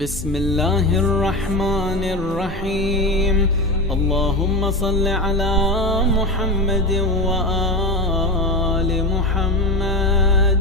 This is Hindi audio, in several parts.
बिस्मिल्लाहिर्रहमानिर्रहीम। अल्लाहुम्मा सल्लि अला मुहम्मद व आलि मुहम्मद।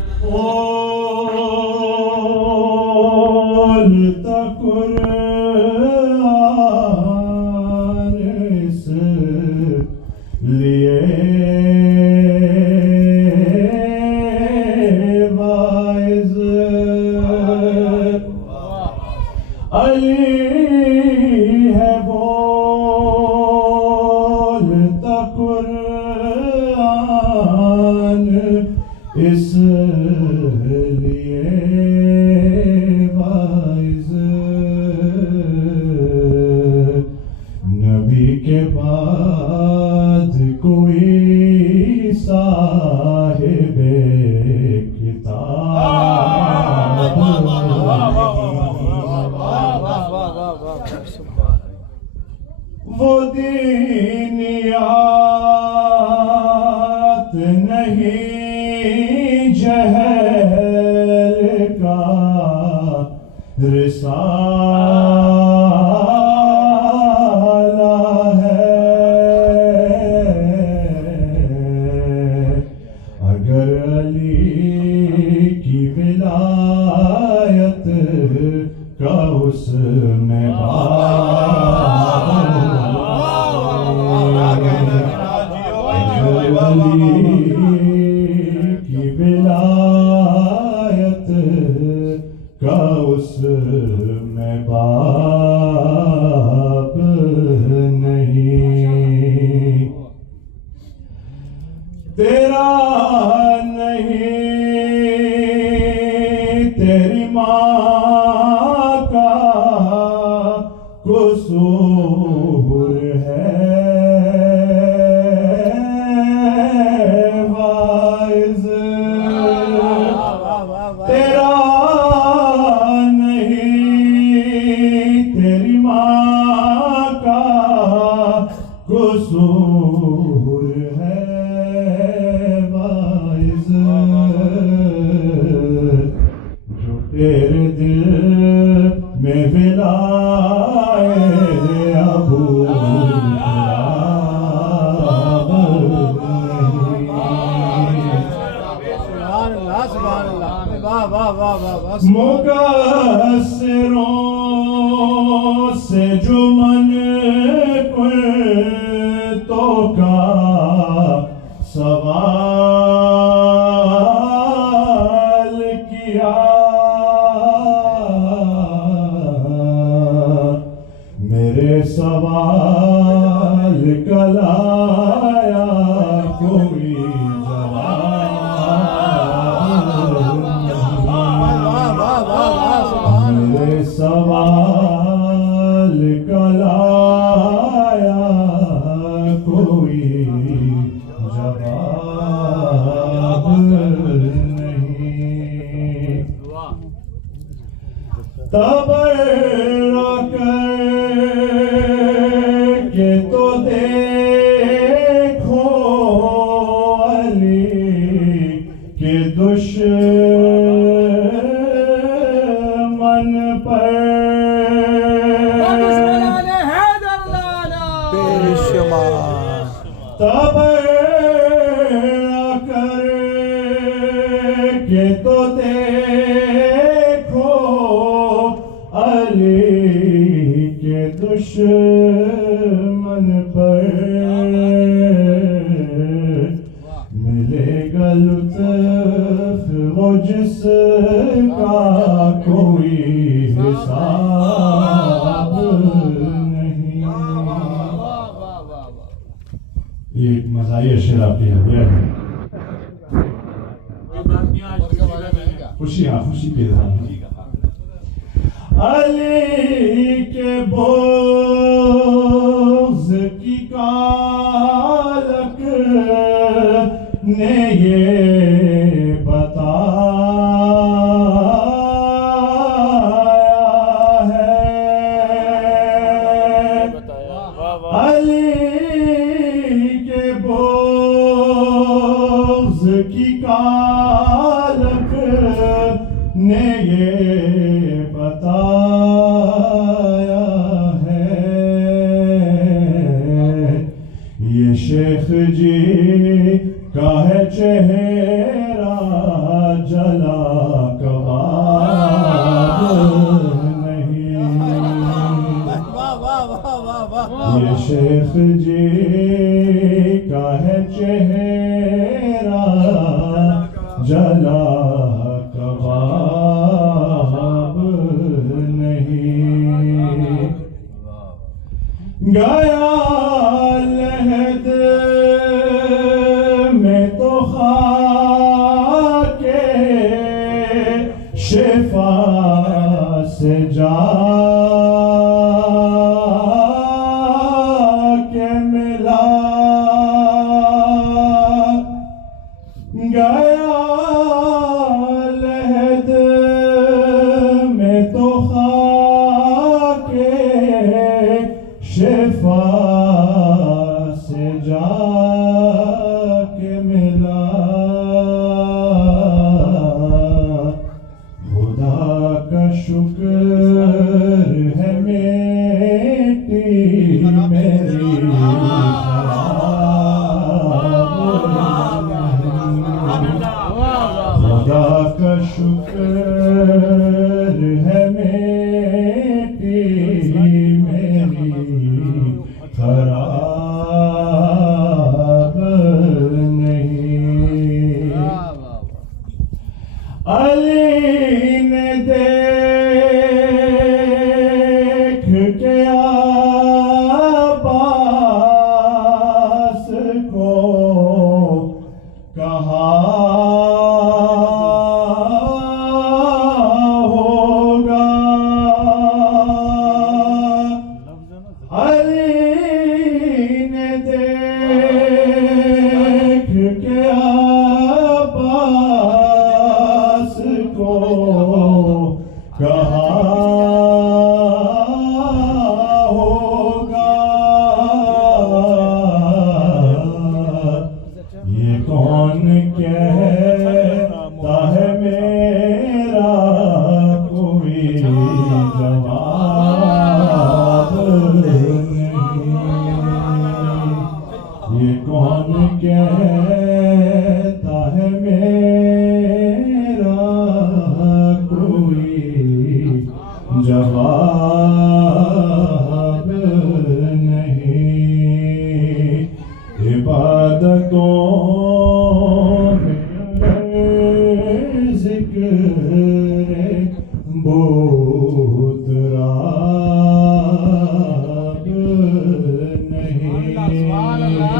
नबी के बाद कोई साहिबे किताब वो दीनियात नहीं जहल का रिसाला है। अगर अली की विलायत का उसमें की विलायत का उसमें बाप नहीं। तेरा नहीं तेरी माँ का कसूर है। तेरा नहीं तेरी माँ का कसूर है वाइज़, जो तेरे दिल में विलाए अबू मुकस्सिरों से जो मन कुर्तों का सवाल किया, मेरे सवाल का लाया कोई सवाल का लाया कोई जवाब नहीं। तबर्रा करके तो देखो अली के दुश्मन पर तबर्रा करके तो देखो अली के दुश्मन पर, मिलेगा लुत्फ वो जिसका कोई हिसाब नहीं। ये एक मज़ाहिर शेर आपकी है, खुशी खुशी के अली के बोझ की कालक ने ये बताया है। अली के बोझ की कालक ने ये बताया गया लहद में तो खाके शिफा से जा के मिला गया लहद में तो खाके शिफा से जा के मिला खुदा का शुक्र है मेरी खुदा का शुक्र है मेरी खराब नहीं। अली ने देख के अब्बास को कहा होगा। अली ने देख के अब्बास को कहा होगा। ये कौन कहता है मेरा कोई जवाब नहीं। ये कौन कहता है मेरा कोई जवाब नहीं। इबादतों में जिक्र बोतराब नहीं। सुभान अल्लाह।